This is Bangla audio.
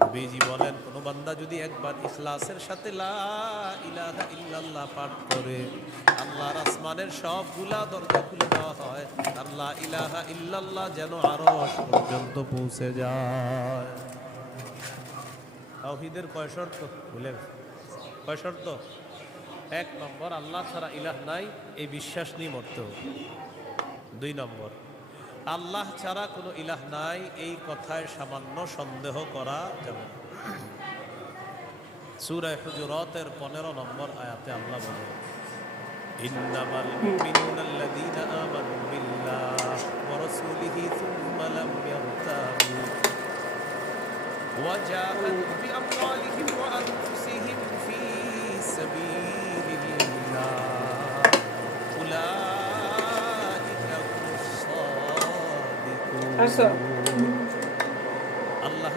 নবীজি বলেন, কোন বান্দা যদি একবার ইখলাসের সাথে লা ইলাহা ইল্লাল্লাহ পাঠ করে, আল্লাহর আসমানের সবগুলা দরজা খুলে দেওয়া হয়, আর লা ইলাহা ইল্লাল্লাহ যেন আরশ পর্যন্ত পৌঁছে যায়। তাওহীদের কয় শর্ত ভুলে গেছে? কয় শর্ত? এক নম্বর, আল্লাহ ছাড়া ইলাহ নাই এই বিশ্বাস নিয়ে মরতে হবে। দুই নম্বর, আল্লাহ ছাড়া কোনো ইলাহ নাই এই কথায় সামান্য সন্দেহ করা যাবে না। সূরা হুজুরাতের 15 নম্বর আয়াতে আল্লাহ বলেন, ইন্নামাল মুমিনুনা আল্লাযীনা আমানু বিল্লাহি ওয়া রাসূলিহি সুম্মা লাম ইয়ারতাবু ওয়া জাহাদু বিআমওয়ালিহিম ওয়া আনফুসিহিম ফী সাবীলিল্লাহ উলাইকা হুমুস সাদিকুন। আচ্ছা। আল্লাহ